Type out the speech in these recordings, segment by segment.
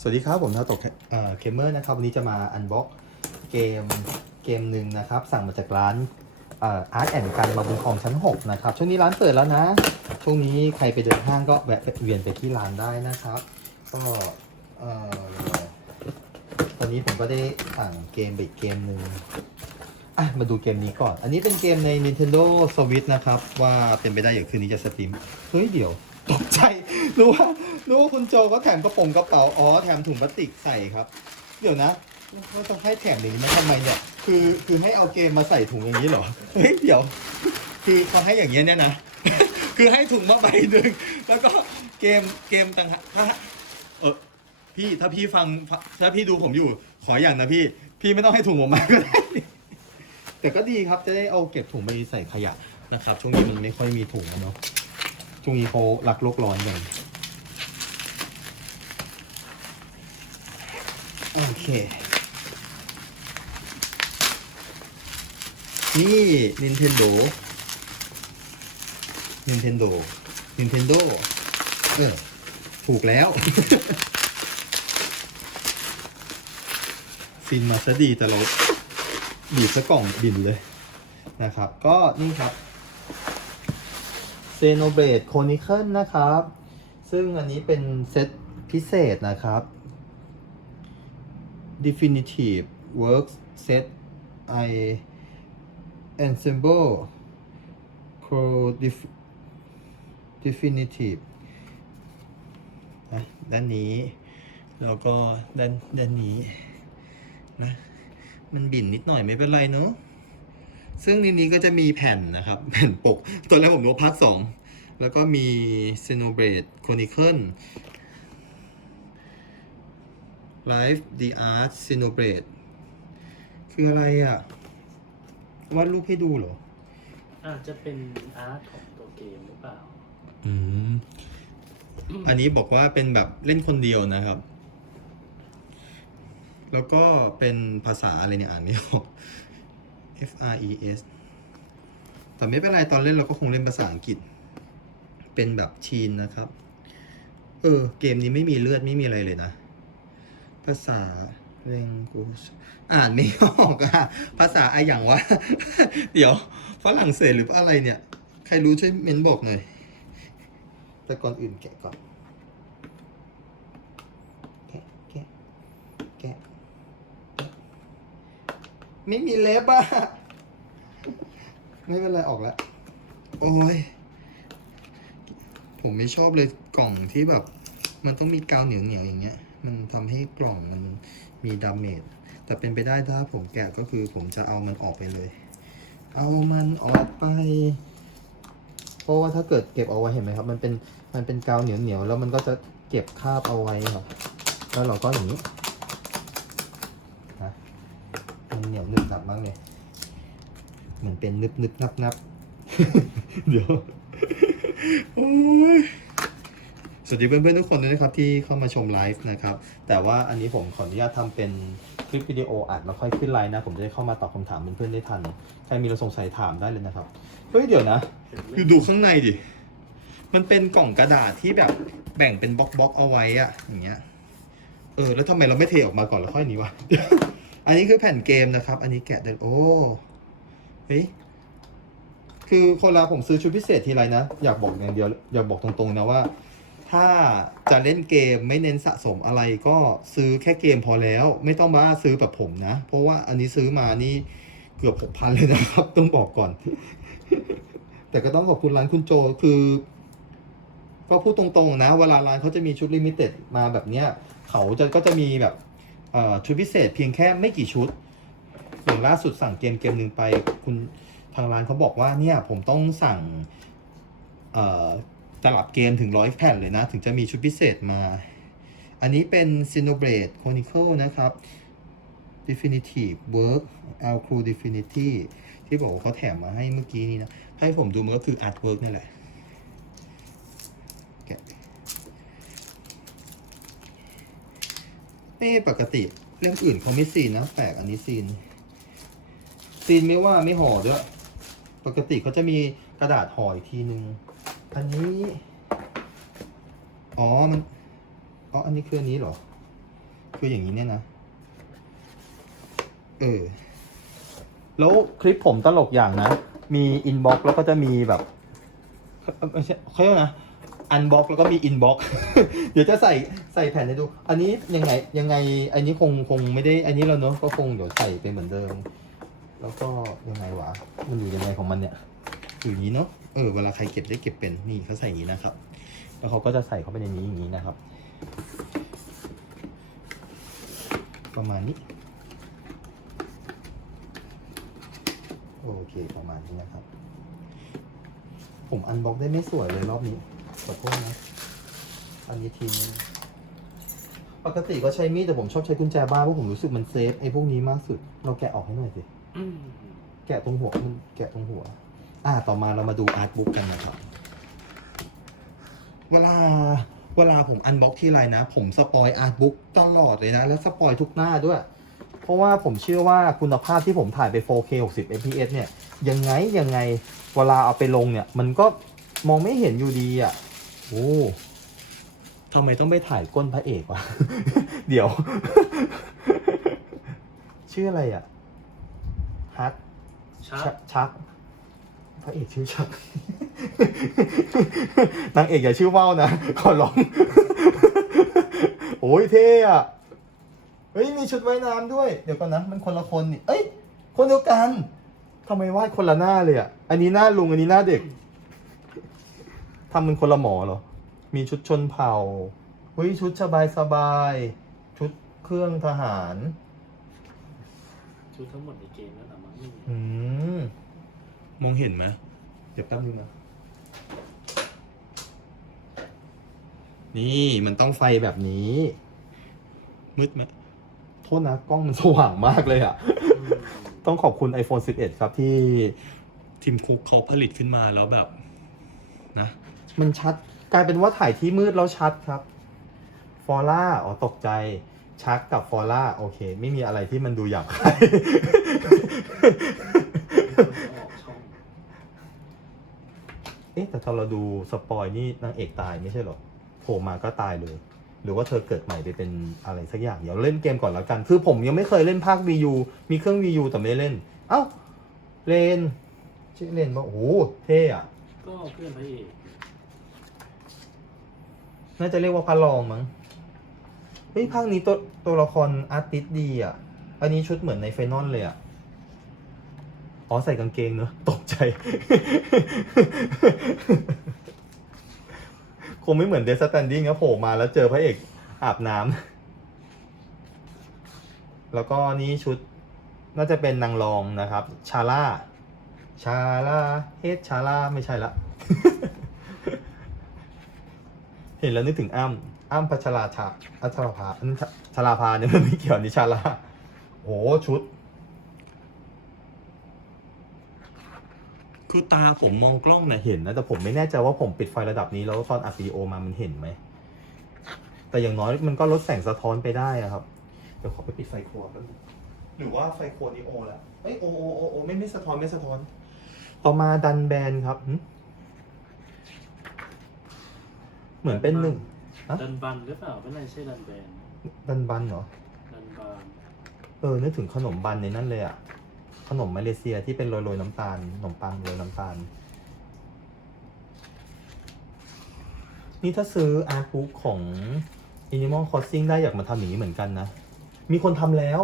สวัสดีครับ ผมทาโตะเอ่อเคมเมอร์นะครับ วันนี้จะมาอันบ็อกเกมเกมหนึ่งนะครับ สั่งมาจากร้านอาร์ตแอนด์การมาบุญคลองชั้น 6 นะครับ ช่วงนี้ร้านเปิดแล้วนะ ช่วงนี้ใครไปเดินห้างก็แวะเวียนไปที่ร้านได้นะครับ ก็ตอนนี้ผมก็ได้สั่งเกมไปอีกเกมหนึ่งมาดูเกมนี้ก่อน อันนี้เป็นเกมใน Nintendo Switch นะครับ ว่าเป็นไปได้อย่างคืนนี้จะสตรีม เฮ้ยเดี๋ยว ตกใจ รู้ว่า รู้ว่าคุณโจก็แถมกระโปรงกระเป๋า อ๋อ แถมถุงพลาสติกใส่ครับ เดี๋ยวนะว่าจะให้แถมอย่างนี้มาทำไมเนี่ย คือคือให้เอาเกมมาใส่ถุงอย่างนี้เหรอ เฮ้ย เดี๋ยว คือเขาให้อย่างเงี้ยเนี่ยนะ คือให้ถุงมาใบหนึ่งแล้วก็เกมเกมต่างหากถ้าเออพี่ถ้าพี่ฟังถ้าพี่ดูผมอยู่ ขออย่างนะพี่ พี่ไม่ต้องให้ถุงผมมาก็ได้แต่ก็ดีครับจะได้เอาเก็บถุงไปใส่ขยะนะครับ ช่วงนี้มันไม่ค่อยมีถุงอะเนาะช่วงนี้เขารักโลกร้อนกัน โอเค นี่ Nintendo Nintendo Nintendo เออถูกแล้ว ฟินมาซะดีแต่เราบีบซะกล่องบินเลยนะครับ ก็นี่ครับเซโนเบ d โคนิเคิลนะครับ ซึ่งอันนี้เป็นเซตพิเศษนะครับ Definitive Works Set I Ensemble Pro Def- Definitive นะด้านนี้ แล้วก็ด้านด้านนี้นะมันบิ่นนิดหน่อยไม่เป็นไรเนอะซึ่งในนี้ก็จะมีแผ่นนะครับ แผ่นปก ตอนแรกผมนึกว่าพาร์ทสองแล้วก็มี Xenoblade Chronicle Life the Art Xenoblade คืออะไรอะวาดรูปให้ดูเหรอ อาจจะเป็นอาร์ตของตัวเกมหรือเปล่า อืม อันนี้บอกว่าเป็นแบบเล่นคนเดียวนะครับ แล้วก็เป็นภาษาอะไรเนี่ยอ่านไม่ออก F R E S แต่ไม่เป็นไรตอนเล่นเราก็คงเล่นภาษาอังกฤษ เป็นแบบชีนนะครับ เออ เกมนี้ไม่มีเลือดไม่มีอะไรเลยนะ ภาษาเรงกูอ่านไม่ออกอะภาษาอะไรอย่างวะ เดี๋ยวฝรั่งเศสหรืออะไรเนี่ย ใครรู้ช่วยเมนบอกหน่อย แต่ก่อนอื่นแกะก่อน แกะ แกะ แกะ ไม่มีเล็บอะไม่เป็นไรออกแล้ว โอ้ย ผมไม่ชอบเลยกล่องที่แบบ มันต้องมีกาวเหนียวเหนียวๆอย่างเงี้ย มันทำให้กล่องมันมีดาเมจแต่เป็นไปได้ถ้าผมแกะก็คือผมจะเอามันออกไปเลย เอามันออกไป เพราะว่าถ้าเกิดเก็บเอาไว้เห็นไหมครับ มันเป็นมันเป็นกาวเหนียวเหนียวแล้วมันก็จะเก็บคาบเอาไว้ครับ แล้วเราก็อย่างนี้นะมันเหนียวนึบหนับมากเลยเหมือนเป็นนึบนึบนับนับเดี๋ยว โอ้ย สวัสดีเพื่อนๆทุกคนด้วยนะครับที่เข้ามาชมไลฟ์นะครับ แต่ว่าอันนี้ผมขออนุญาตทำเป็นคลิปวิดีโออัดแล้วค่อยขึ้นไลน์นะ ผมจะได้เข้ามาตอบคำถามเพื่อนๆได้ทัน ใครมีเราสงสัยถามได้เลยนะครับ เฮ้ยเดี๋ยวนะคือดูข้างในดิ มันเป็นกล่องกระดาษที่แบบแบ่งเป็นบล็อกบ็อกๆเอาไว้อะอย่างเงี้ย เออ แล้วทำไมเราไม่เทออกมาก่อนแล้วค่อยนี้วะ อันนี้คือแผ่นเกมนะครับ อันนี้แกะได้โอ้เฮ้ยคือคนละผมซื้อชุดพิเศษทีไรนะ อยากบอกอย่างเดียวอยากบอกตรงๆนะว่า ถ้าจะเล่นเกมไม่เน้นสะสมอะไรก็ซื้อแค่เกมพอแล้ว ไม่ต้องมาซื้อแบบผมนะ เพราะว่าอันนี้ซื้อมานี่เกือบหกพันเลยนะครับ ต้องบอกก่อน แต่ก็ต้องขอบคุณร้านคุณโจคือ ก็พูดตรงๆนะ เวลาร้านเขาจะมีชุดลิมิเต็ดมาแบบเนี้ย เขาจะก็จะมีแบบชุดพิเศษเพียงแค่ไม่กี่ชุดอย่างล่าสุดสั่งเกมเกมหนึ่งไป คุณทางร้านเขาบอกว่าเนี่ย ผมต้องสั่ง ตลับเกมถึงร้อยแผ่นเลยนะ ถึงจะมีชุดพิเศษมา อันนี้เป็น Xenoblade Chronicle นะครับ Definitive Work a l c r u Definity ที่บอกว่าเขาแถมมาให้เมื่อกี้นี้นะ ให้ผมดูมันก็คือ Artwork นี่แหละแกะนี่ปกติเรื่องอื่นเขาไม่ซีนนะแปลกอันนี้ซีน ซีนไม่ว่าไม่ห่อด้วย ปกติเขาจะมีกระดาษห่ออีกทีนึง อันนี้ อ๋อ มัน อ๋อ อันนี้คืออันนี้เหรอ คืออย่างนี้เนี่ยนะ เออ แล้วคลิปผมตลกอย่างนะ มีอินบ็อกแล้วก็จะมีแบบเอ่อไม่ใช่เขาเรียกนะอันบ็อกแล้วก็มีอินบ็อกเดี๋ยวจะใส่ใส่แผ่นให้ดู อันนี้ยังไงยังไง อันนี้คงคงไม่ได้ อันนี้แล้วเนอะก็คงเดี๋ยวใส่ไปเหมือนเดิม แล้วก็ยังไงวะ มันอยู่ยังไงของมันเนี่ย อยู่อย่างนี้เนาะ ออเวลาใครเก็บได้เก็บเป็นนี่เขาใส่อย่างนี้นะครับ แล้วเขาก็จะใส่เข้าไปในนี้อย่างนี้นะครับ ประมาณนี้โอเคประมาณนี้นะครับ ผมอันบล็อกได้ไม่สวยเลยรอบนี้ขอโทษนะ อันนี้ทิ้งปกติก็ใช้มีดแต่ผมชอบใช้กุญแจบ้านเพราะผมรู้สึกมันเซฟไอ้พวกนี้มากสุด เราแกะออกให้หน่อยสิอืมแกะตรงหัวมันแกะตรงหัว อ่าต่อมาเรามาดูอาร์ตบุ๊กกันนะครับ เวลาเวลาผมอันบ็อกที่ไรนะ ผมสปอยอาร์ตบุ๊กตลอดเลยนะ แล้วสปอยทุกหน้าด้วย เพราะว่าผมเชื่อว่าคุณภาพที่ผมถ่ายไป 4K 60 fps เนี่ย ยังไง ยังไงเวลาเอาไปลงเนี่ย มันก็มองไม่เห็นอยู่ดีอะ โอ้ทำไมต้องไปถ่ายก้นพระเอกวะ เดี๋ยว ชื่ออะไรอะฮัทชัก ระเอกชื่อชัก นางเอกอย่าชื่อว่าวนะ ขอร้อง โอ้ยเท่อะเฮ้ยมีชุดว่ายน้ำด้วย เดี๋ยวก่อนนะมันคนละคนนี่ เอ้ย คนเดียวกันทำไมวาดคนละหน้าเลยอะอันนี้หน้าลุงอันนี้หน้าเด็กทำมันคนละหมอเหรอ มีชุดชนเผ่าเฮ้ยชุดสบายสบายๆชุดเครื่องทหาร ชุดทั้งหมดในเกมนั่นแหละมั้งนี่อืม มองเห็นไหมเดี๋ยวแป๊บนึงนะ นี่มันต้องไฟแบบนี้ มืดไหมโทษนะ กล้องมันสว่างมากเลยอะอืมต้องขอบคุณ iPhone 11 ครับที่ทีมคุกเขาผลิตขึ้นมาแล้วแบบ นะ มันชัดกลายเป็นว่าถ่ายที่มืดแล้วชัดครับ ฟอร่าอ๋อตกใจ ชักกับฟอร่าโอเค ไม่มีอะไรที่มันดูหยาบคาย ออกช่อง เอ๊ะแต่ตอนเราดูสปอยนี่นางเอกตายไม่ใช่เหรอโผล่มาก็ตายเลย หรือว่าเธอเกิดใหม่ไปเป็นอะไรสักอย่าง เดี๋ยวเล่นเกมก่อนแล้วกัน คือผมยังไม่เคยเล่นภาค VU มีเครื่อง VU แต่ไม่ได้เล่น เอ้าเลนชื่อเลนว่าโอ้โหเท่อะก็เพื่อนพระเอกน่าจะเรียกว่าพระรองมั้งเฮ้ยภาคนี้ตัวตัวละครอาร์ติสดีอะ อันนี้ชุดเหมือนในไฟนอลเลยอะ อ๋อใส่กางเกงเนอะตกใจ คงไม่เหมือนเดสแตนดิ้งนะโผล่มาแล้วเจอพระเอกอาบน้ำ แล้วก็นี่ชุดน่าจะเป็นนางรองนะครับ ชาร่า ชาร่าเฮดชาร่าไม่ใช่ละ เห็นแล้วนึกถึงอ้ำอ้ำพัชราชาอัชราภาชชลาภาเนี่ยมันไม่เกี่ยวนิชาลาโหชุด คือตาผมมองกล้องนะเห็นนะ แต่ผมไม่แน่ใจว่าผมปิดไฟระดับนี้แล้วตอนอัดวิดีโอมามันเห็นไหม แต่อย่างน้อยมันก็ลดแสงสะท้อนไปได้อะครับ เดี๋ยวขอไปปิดไฟครัวแป๊บนึงหรือว่าไฟครัวนี้โอแล้วเอ้ยโอโอโอโอไม่ไม่สะท้อนไม่สะท้อน ต่อมาดันแบนครับหึเหมือนเป็นหนึ่ง ฮะ ดันบันหรือเปล่าไม่น่าใช่ดันแบนดันบันเหรอ ดันบานเออนึกถึงขนมบันในนั่นเลยอะ ขนมมาเลเซียที่เป็นโรยๆน้ำตาลขนมปังโรยน้ำตาล นี่ถ้าซื้ออาร์ตบุ๊กของ Animal Crossing ได้อยากมาทำอย่างนี้เหมือนกันนะ มีคนทำแล้ว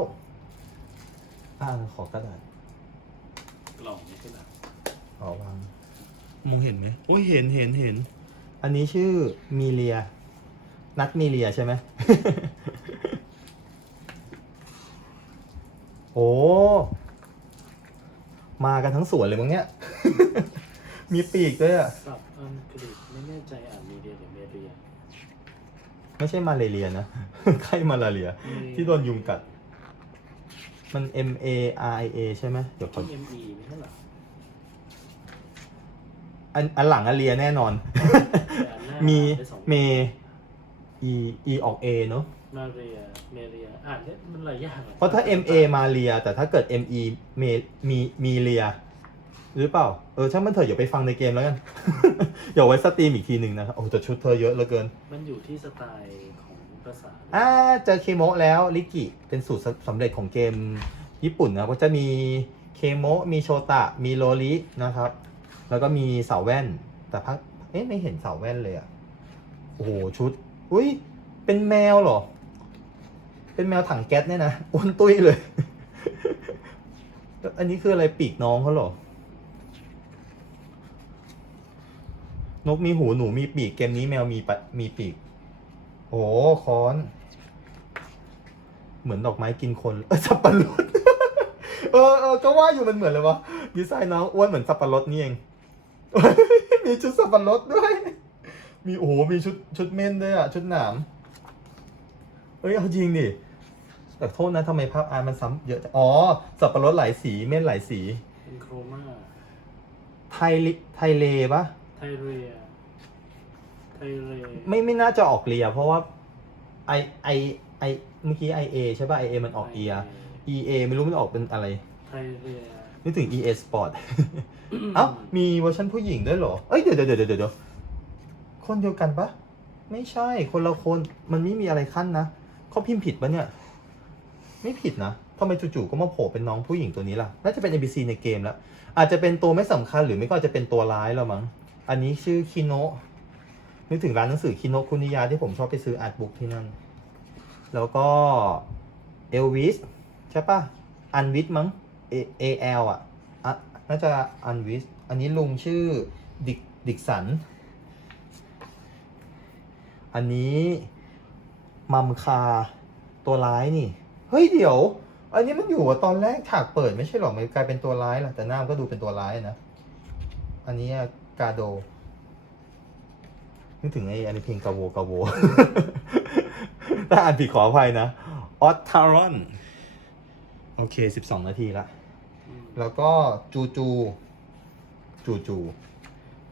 อ่าขอกระดาษกล่องนี่คือแบบอ๋อวาง มองเห็นไหมโอ้ยเห็นเห็นเห็น อันนี้ชื่อมีเลีย นัดมีเลียใช่ไหม โอ้ มากันทั้งสวนเลยมั้งเนี่ย มีปีกด้วยอะสับอังกฤษไม่แน่ใจอ่านมีเดียหรือเมเรียไม่ใช่มาเลเรียนะ ไข้มาลาเรีย ที่โดนยุงกัด มัน M A R I A ใช่ไหมเดี๋ยวขอที่ ME ไม่ใช่เหรออันอันหลังอะเลียแน่นอน แต่อันหน้ามีได้สองเม E E ออก A เนอะมาเรียเมเรียอ่านเนี่ยมันหลายอย่างอเพราะถ้า M A มาเลีย แต่ถ้าเกิด M E เมมีมีเลีย หรือเปล่า เออช่างมันเถอะอย่าไปฟังในเกมแล้วกัน เดี๋ยวไว้สตรีมอีกทีหนึ่งนะครับโอ้แต่ชุดเธอเยอะเหลือเกิน มันอยู่ที่สไตล์ของภาษาอ่าเจอเคโมะแล้วลิกิเป็นสูตรสสำเร็จของเกมญี่ปุ่นนะก็จะมีเคโมะมีโชตะ มีโรลินะครับ แล้วก็มีเสาแว่น แต่พักเอ๊ะไม่เห็นเสาแว่นเลยอะโอ้โหชุด อุ้ยเป็นแมวเหรอ เป็นแมวถังแก๊สเนี่ยนะอ้วนตุ้ยเลย อันนี้คืออะไรปีกน้องเขาเหรอ นกมีหูหนูมีปีกเกมนี้แมวมีปมีปีก โอ้ค้อน เหมือนดอกไม้กินคน เออสับปะรดเออเออก็ว่าอยู่มันเหมือนเลยวะดีไซน์น้องอ้วนเหมือนสับปะรดนี่เอง มีชุดสับปะรดด้วย มีโอ้โหมีชุดชุดเม่นด้วยอะ ชุดหนามเอ้ยเอาจริงดิแต่โทษนะทำไมภาพอาร์ตมันซ้ำเยอะจังอ๋อ สับปะรดหลายสีเม่นหลายสี เป็นโครมาไทยลิไทยเลปะไทเรียไทเรไม่ไม่น่าจะออกเรียเพราะว่าไอไอไอเมื่อกี้ไอเอใช่ป่ะไอเอมันออกเอีย EA ไม่รู้มันออกเป็นอะไรไทเรียนึกถึง EA Sport เอ้ามีเวอร์ชันผู้หญิงด้วยเหรอ เอ้ยเดี๋ยวเดี๋ยวเดี๋ยวเดี๋ยว คนเดียวกันปะไม่ใช่คนละคนมันไม่มีอะไรขั้นนะเขาพิมพ์ผิดปะเนี่ย ไม่ผิดนะทำไมจู่ๆก็มาโผล่เป็นน้องผู้หญิงตัวนี้ล่ะน่าจะเป็น NPC ในเกมแล้ว อาจจะเป็นตัวไม่สำคัญหรือไม่ก็อาจจะเป็นตัวร้ายแล้วมั้งอันนี้ชื่อคิโนะนึกถึงร้านหนังสือคิโนะคุนิยาที่ผมชอบไปซื้ออาร์ตบุ๊กที่นั่น แล้วก็เอลวิสใช่ปะอันวิสมั้ง A A L อะอะน่าจะอันวิสอันนี้ลุงชื่อดิกดิกสัน อันนี้มัมคาตัวร้ายนี่ เฮ้ยเดี๋ยว อันนี้มันอยู่ว่าตอนแรกฉากเปิดไม่ใช่หรอมันกลายเป็นตัวร้ายล่ะแต่หน้ามันก็ดูเป็นตัวร้ายนะอันนี้กาโดนึกถึงไอ้อันนี้เพลงกาโวกาโวถ้าอ่านผิดขออภัยนะออตทารอนโอเค12นาทีละแล้วก็จูจูจูจู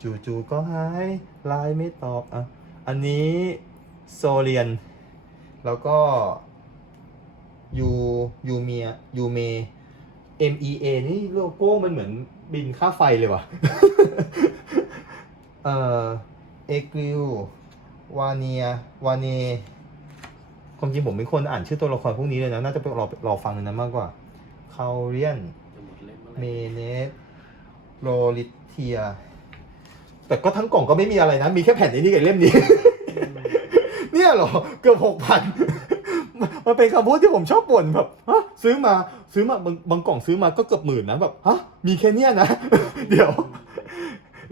จูจูก็หายไลน์ไม่ตอบอะ อันนี้โซเลียน แล้วก็ยูยูเมียยูเม M E A นี่โลโก้มันเหมือนบินค่าไฟเลยว่ะ เอ่อเอกริววาเนียวาเนความจริงผมเป็นคนอ่านชื่อตัวละครพวกนี้เลยนะ น่าจะไปรอรอฟังในนั้นมากกว่าคาเรียน เมเมื่อไหเมร่เนสโรลิเทีย แต่ก็ทั้งกล่องก็ไม่มีอะไรนะ มีแค่แผ่นนี้กับเล่มนี้อืมเนี่ยเหรอ เกือบหกพันมันเป็นคำพูดที่ผมชอบบ่นแบบฮะซื้อมาซื้อมาบางบางกล่องซื้อมาก็เกือบหมื่นนะแบบฮะมีแค่เนี้ยนะ เดี๋ยว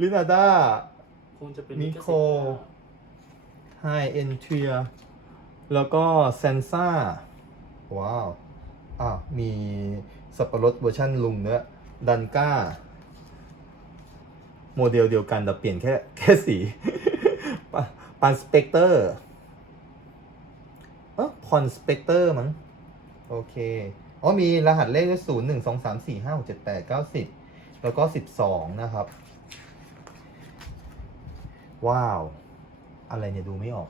ลินาดาคงจะเป็นนิลิขโคสิทธิ์นะไฮเอ็นเทียแล้วก็เซนซ่าว้าวอะมีสับปะรดเวอร์ชันลุงเนื้อดันก้า โมเดลเดียวกันแต่เปลี่ยนแค่แค่สีปะปันสเปกเตอร์เออพอนสเปกเตอร์มั้งโอเคอ๋อมีรหัสเลขด้วยศูนย์หนึ่งสองสามสี่ห้าหกเจ็ดแปดเก้าสิบแล้วก็สิบสองนะครับ ว้าว อะไรเนี่ยดูไม่ออก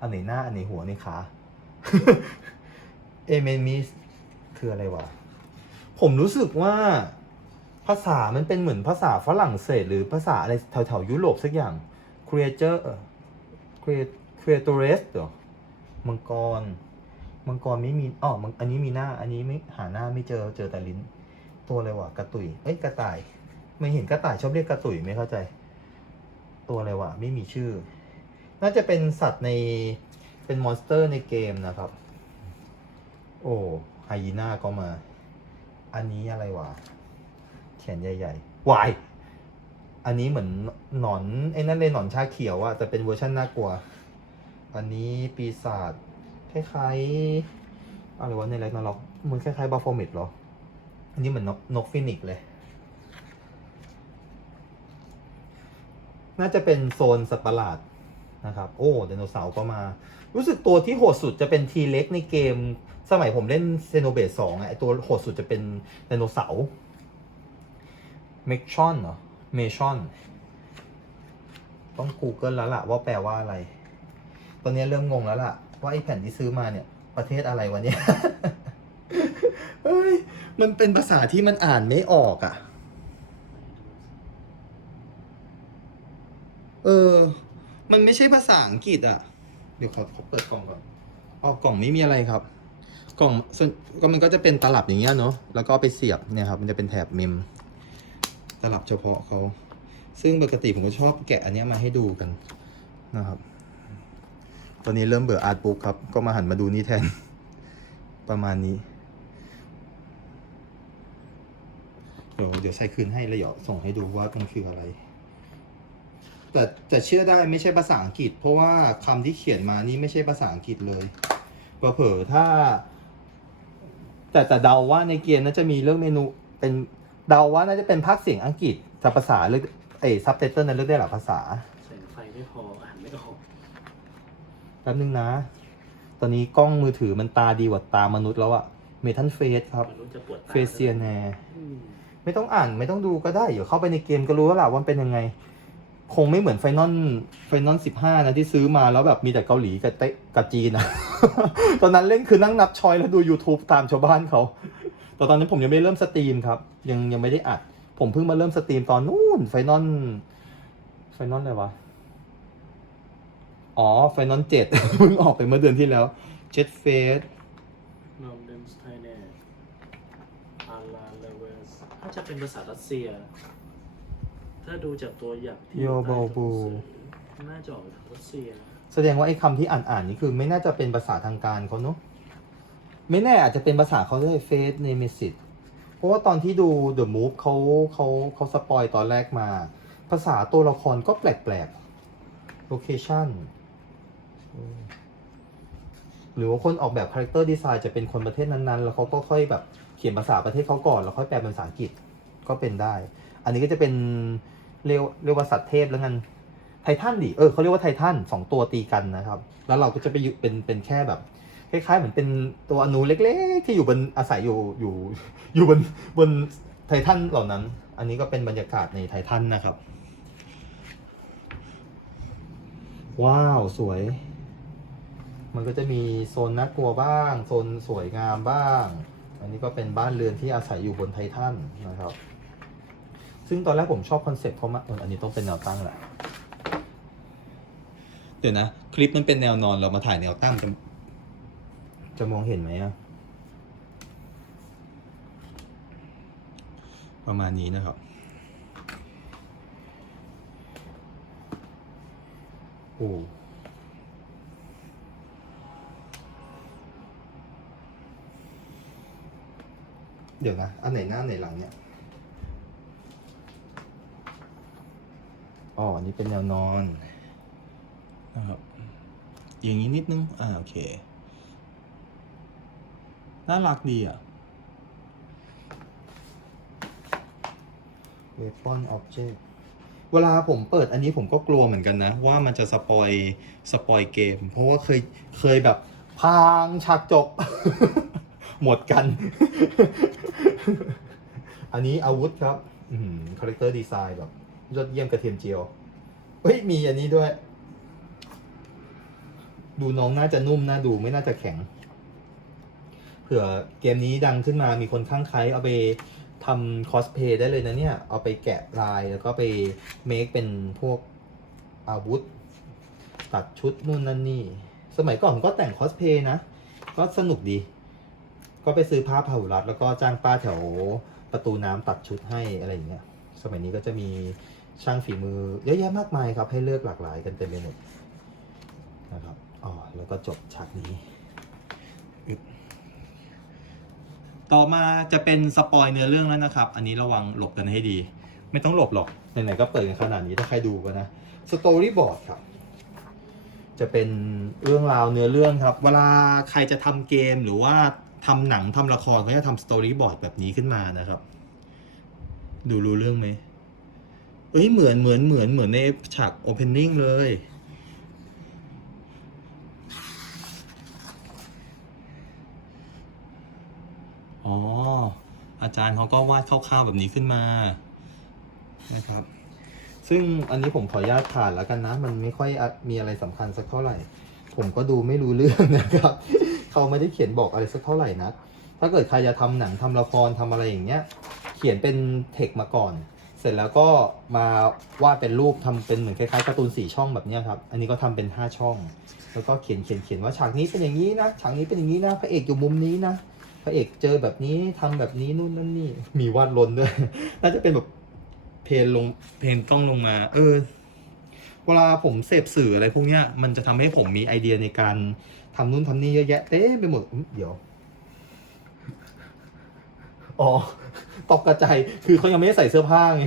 อันไหนหน้า อันไหนหัวอันไหนขาเอเมนมิสคืออะไรวะ ผมรู้สึกว่า ภาษามันเป็นเหมือนภาษาฝรั่งเศส หรือภาษาอะไรแถวๆยุโรปสักอย่าง creature creatores เหรอมังกร มังกรไม่มีอ๋ออันนี้มีหน้า อันนี้ไม่หาหน้าไม่เจอ เจอแต่ลิ้น ตัวอะไรวะ กระตุยเอ้ย กระต่าย ไม่เห็นกระต่ายชอบเรียกกระตุยไม่เข้าใจ ตัวอะไรวะ ไม่มีชื่อ น่าจะเป็นสัตว์ใน เป็นมอนสเตอร์ในเกมนะครับ โอ้ ไฮยีน่าก็มา อันนี้อะไรวะ แขนใหญ่ๆวายอันนี้เหมือนหนอนไอ้นั่นเลยหนอนชาเขียวอะแต่เป็นเวอร์ชันน่ากลัว อันนี้ปีศาจคล้ายๆอะไรวะในแร็กนาล็อกมันคล้ายๆบาโฟมิดเหรอ อันนี้เหมือนนกนกฟินิกเลย น่าจะเป็นโซนสัตว์ประหลาดนะครับ โอ้ไดโนเสาร์ก็มา รู้สึกตัวที่โหดสุดจะเป็นทีเล็กในเกม สมัยผมเล่นเซโนเบสสองไอตัวโหดสุดจะเป็นไดโนเสาร์ เมกชอนเหรอเมชอน ต้อง Google แล้วล่ะว่าแปลว่าอะไร ตอนนี้เริ่มงงแล้วล่ะ ว่าไอแผ่นที่ซื้อมาเนี่ย ประเทศอะไรวะเนี่ยเฮ้ย มันเป็นภาษาที่มันอ่านไม่ออกอะ่ะ เออ มันไม่ใช่ภาษาอังกฤษอะ เดี๋ยวขอขอเปิดกล่องก่อนออกกล่องไม่มีอะไรครับ กล่องส่วนก็มันก็จะเป็นตลับอย่างเงี้ยเนาะ แล้วก็ไปเสียบเนี่ยครับ มันจะเป็นแถบเมม ตลับเฉพาะเขา ซึ่งปกติผมก็ชอบแกะอันนี้มาให้ดูกันนะครับ ตอนนี้เริ่มเบื่ออาร์ตบุ๊กครับ ก็มาหันมาดูนี่แทน ประมาณนี้ เดี๋ยวเดี๋ยวใส่คืนให้แล้วเดี๋ยวส่งให้ดูว่ามันคืออะไร แต่แต่เชื่อได้ไม่ใช่ภาษาอังกฤษ เพราะว่าคำที่เขียนมานี่ไม่ใช่ภาษาอังกฤษเลยเผลอถ้า แต่แต่เดาว่าในเกมน่าจะมีเรื่องเมนูเป็น เดาว่าน่าจะเป็นภาคเสียงอังกฤษแต่ภาษาเลือกเอยซับไตเติลนั้นเลือกได้หลายภาษา แสงไฟไม่พออ่านไม่ออกแป๊บนึงนะ ตอนนี้กล้องมือถือมันตาดีกว่าตามนุษย์แล้วอะเมทัลเฟสครับ มนุษย์จะปวดตาเฟเซียแนอืมไม่ต้องอ่านไม่ต้องดูก็ได้ เดี๋ยวเข้าไปในเกมก็รู้แล้วล่ะว่ามันเป็นยังไง คงไม่เหมือนไฟนอลไฟนอลสิบห้านะที่ซื้อมาแล้วแบบมีแต่เกาหลีกับเตะกับจีนนะตอนนั้นเล่นคือนั่งนับชอยแล้วดู YouTube ตามชาวบ้านเขา แต่ตอนนั้นผมยังไม่เริ่มสตรีมครับ ยังยังไม่ได้อัด ผมเพิ่งมาเริ่มสตรีมตอนนู้นไฟนอลไฟนอลอะไรวะ อ๋อไฟนอลเจ็ดเพิ่งออกไปเมื่อเดือนที่แล้วเจ็ดเฟสนอมเดนสไทเนอาลาเลเวสถ้าจะเป็นภาษารัสเซีย ถ้าดูจากตัวอย่างที่โยใต้โบตัวหนังบูสือน่าจะออกจากรัสเซีย แสดงว่าไอ้คำที่อ่านอ่านๆนี่คือไม่น่าจะเป็นภาษาทางการเขาเนอะ ไม่แน่อาจจะเป็นภาษาเขาด้วยเฟสเนมิสิตเพราะว่าตอนที่ดู The Move เขาเขาเขาสปอยตอนแรกมา ภาษาตัวละครก็แปลกๆ location หรือว่าคนออกแบบคาแรคเตอร์ดีไซน์จะเป็นคนประเทศนั้นๆ แล้วเขาก็ค่อยแบบเขียนภาษาประเทศเขาก่อน แล้วค่อยแปลเป็นภาษาอังกฤษก็เป็นได้ อันนี้ก็จะเป็นเรียกเรียกว่าสัตว์เทพแล้วกันไททันดิเออเขาเรียกว่าไททันสองตัวตีกันนะครับ แล้วเราก็จะไปอยู่เป็นเป็นแค่แบบ คล้ายๆเหมือนเป็นตัวอนูเล็ก ๆ ที่อยู่บนอาศัยอยู่อยู่อยู่บนบนไททันเหล่านั้น อันนี้ก็เป็นบรรยากาศในไททันนะครับ ว้าวสวย มันก็จะมีโซนน่ากลัวบ้าง โซนสวยงามบ้าง อันนี้ก็เป็นบ้านเรือนที่อาศัยอยู่บนไททันนะครับ ซึ่งตอนแรกผมชอบคอนเซ็ปต์เขามากอออันนี้ต้องเป็นแนวตั้งแหละเดี๋ยวนะ คลิปมันเป็นแนวนอนเรามาถ่ายแนวตั้ง จะมองเห็นไหมอะประมาณนี้นะครับ โอ้เดี๋ยวนะ อันไหนหน้าไหนหลังเนี่ย อ๋ออันนี้เป็นแนวนอน นะครับ อย่างนี้นิดนึง อ่า โอเค น่ารักดีอะ Weapon Object เวลาผมเปิดอันนี้ผมก็กลัวเหมือนกันนะ ว่ามันจะสปอยสปอยเกม เพราะว่าเคยเคยแบบพางฉากจบ หมดกัน อันนี้อาวุธครับคาแรคเตอร์ดีไซน์แบบ ยอดเยี่ยมกระเทียมเจียว เฮ้ย มีอันนี้ด้วย ดูน้องน่าจะนุ่มน่าดูไม่น่าจะแข็ง ผื่อเกมนี้ดังขึ้นมามีคนข้างใครเอาไปทำคอสเพย์ได้เลยนะเนี่ย เอาไปแกะลายแล้วก็ไปเมคเป็นพวกอาวุธ ตัดชุดนู่นนั่นนี่ สมัยก่อนผมก็แต่งคอสเพย์นะ ก็สนุกดี ก็ไปซื้อผ้าพาหุรัดแล้วก็จ้างป้าแถวประตูน้ำตัดชุดให้อะไรอย่างเงี้ย สมัยนี้ก็จะมีช่างฝีมือเยอะแยะมากมายครับ ให้เลือกหลากหลายกันเต็มไปหมดนะครับ อ๋อ แล้วก็จบฉากนี้อึ๊บ ต่อมาจะเป็นสปอยเนื้อเรื่องแล้วนะครับ อันนี้ระวังหลบกันให้ดี ไม่ต้องหลบหรอกไหนๆก็เปิดกันขนาดนี้ถ้าใครดูกันนะสตอรี่บอร์ดครับจะเป็นเรื่องราวเนื้อเรื่องครับ เวลาใครจะทำเกมหรือว่าทำหนังทำละครเขาจะทำสตอรี่บอร์ดแบบนี้ขึ้นมานะครับ ดูรู้เรื่องไหมเอ้ยเหมือนเหมือนเหมือนเหมือนในฉากโอเพนนิ่งเลย อ๋อ อาจารย์เขาก็วาดคร่าวๆแบบนี้ขึ้นมา นะครับ ซึ่งอันนี้ผมขออนุญาตผ่านแล้วกันนะ มันไม่ค่อยมีอะไรสำคัญสักเท่าไหร่ ผมก็ดูไม่รู้เรื่องนะครับ เขาไม่ได้เขียนบอกอะไรสักเท่าไหร่นะ ถ้าเกิดใครจะทำหนังทำละครทำอะไรอย่างเงี้ย เขียนเป็นเทคมาก่อน เสร็จแล้วก็มาวาดเป็นรูปทำเป็นเหมือนคล้ายๆการ์ตูนสี่ช่องแบบนี้ครับ อันนี้ก็ทำเป็นห้าช่อง แล้วก็เขียนเขียนเขียนว่าฉากนี้เป็นอย่างนี้นะ ฉากนี้เป็นอย่างนี้นะ พระเอกอยู่มุมนี้นะ พระเอกเจอแบบนี้ทำแบบนี้นู่นนั่นนี่ มีวาดลนด้วย น่าจะเป็นแบบเพลงลงเพลงต้องลงมา เออ เวลาผมเสพสื่ออะไรพวกเนี้ย มันจะทำให้ผมมีไอเดียในการทำนู่นทำนี่เยอะแยะเต็มไปหมดเดี๋ยว อ๋อตกกระจายคือเขายังไม่ได้ใส่เสื้อผ้าไง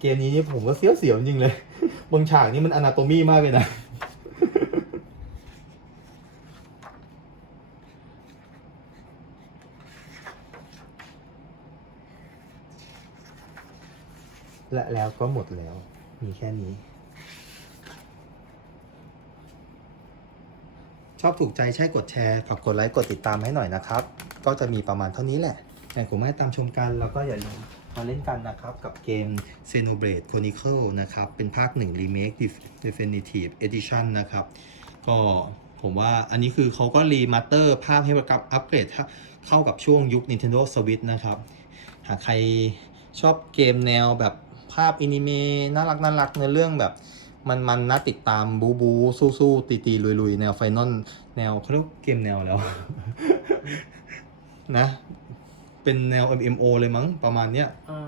เกมนี้นี่ผมก็เสียวเสียวๆจริงเลย บางฉากนี่มันอนาโตมีมากเลยนะ และแล้วก็หมดแล้ว มีแค่นี้ ชอบถูกใจใช่กดแชร์ฝากกดไลค์กดติดตามให้หน่อยนะครับ ก็จะมีประมาณเท่านี้แหละแต่ผมให้ตามชมกันแล้วก็อย่าลืมมาเล่นกันนะครับ กับเกม Xenoblade Chronicle นะครับ เป็นภาค 1 Remake Definitive Edition นะครับ ก็ผมว่าอันนี้คือเขาก็รีมาสเตอร์ภาพให้กับอัปเกรดเข้ากับช่วงยุค Nintendo Switch นะครับ หากใครชอบเกมแนวแบบ ภาพอนิเมะน่ารักน่ารักในเรื่องแบบมันมันน่าติดตามบูบูสู้สู้ตีตีลุยลุยแนวไฟนอลแนวเขาเรียกว่าเกมแนวแล้ว นะ เป็นแนว MMO เลยมั้งประมาณเนี้ยอ่า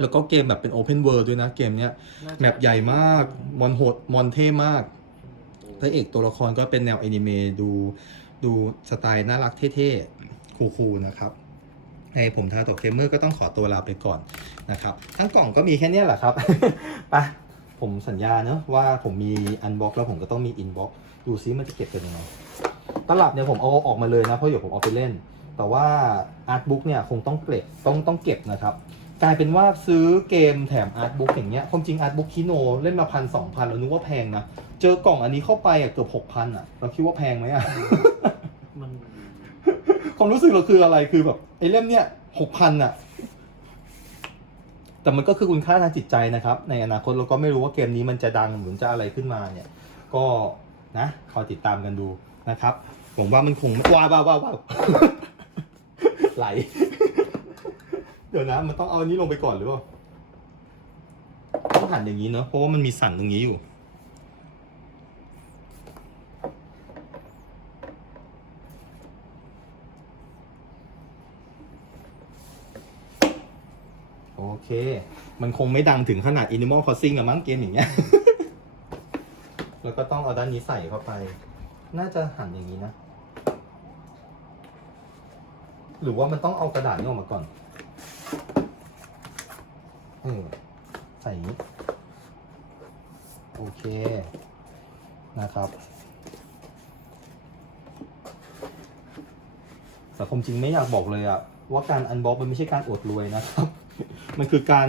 แล้วก็เกมแบบเป็น Open World ด้วยนะเกมเนี้ยน่าจะแมปใหญ่มาก มอนโหด มอนเท่มากพระเอกตัวละครก็เป็นแนวแอนิเมะดูดูสไตล์น่ารักเท่ๆ คูลๆนะครับ ในผมทาโตะเกมเมอร์ก็ต้องขอตัวลาไปก่อนนะครับ ทั้งกล่องก็มีแค่เนี้ยแหละครับไปผมสัญญาเนอะว่าผมมีอันบ็อกแล้วผมก็ต้องมีอินบ็อกดูซิมันจะเก็บเป็นยังไงตลับเนี่ยผมเอาออกมาเลยนะเพราะเดี๋ยวผมเอาไปเล่น แต่ว่าอาร์ตบุ๊กเนี่ยคงต้องเก็บต้องต้องเก็บนะครับกลายเป็นว่าซื้อเกมแถมอาร์ตบุ๊กอย่างเงี้ยความจริงอาร์ตบุ๊กคิโนเล่นมาพันสองพันเรานึกว่าแพงนะ เจอกล่องอันนี้เข้าไปอะเกือบหกพันอะ เราคิดว่าแพงไหมอะ ความรู้สึกเราคืออะไรคือแบบไอ้เล่มเนี้ยหกพันอะแต่มันก็คือคุณค่าทางจิตใจนะครับ ในอนาคตเราก็ไม่รู้ว่าเกมนี้มันจะดังหรือจะอะไรขึ้นมาเนี่ย ก็นะคอยติดตามกันดูนะครับผมว่ามันคงว้าวว้าวว้าวไหล เดี๋ยวนะ มันต้องเอาอันนี้ลงไปก่อนหรือเปล่าต้องหั่นอย่างนี้เนอะเพราะว่ามันมีสันตรงนี้อยู่ เค มันคงไม่ดังถึงขนาด Animal Crossing อะมั้งเกมอย่างเงี้ย แล้วก็ต้องเอาด้านนี้ใส่เข้าไป น่าจะหั่นอย่างนี้นะ หรือว่ามันต้องเอากระดาษนี้ออกมาก่อนเออใส่นี้โอเค นะครับแต่คมจริงไม่อยากบอกเลยอะว่าการอันบ็อกมันไม่ใช่การอวดรวยนะครับ มันคือการ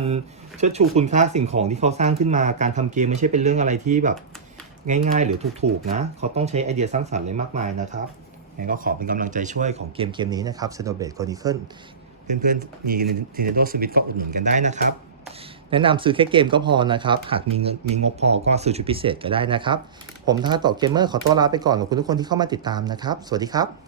เชิดชูคุณค่าสิ่งของที่เขาสร้างขึ้นมา การทำเกมไม่ใช่เป็นเรื่องอะไรที่แบบง่าย ๆ หรือถูกๆนะ เขาต้องใช้ไอเดียสร้างสรรค์เลยมากมายนะครับงั้นก็ขอเป็นกำลังใจช่วยของเกมเกมนี้นะครับ s n o w b l a d e Chronicle เพื่อนๆ มี Nintendo Switch ก็อุดหนุนกันได้นะครับ แนะนำซื้อแค่เกมก็พอนะครับ หากมีเงินมีงบพอก็ซื้อชุดพิเศษก็ได้นะครับ ผมท่าต่อเกมเมอร์ขอตัวลาไปก่อนขอบคุณทุกคนที่เข้ามาติดตามนะครับ สวัสดีครับ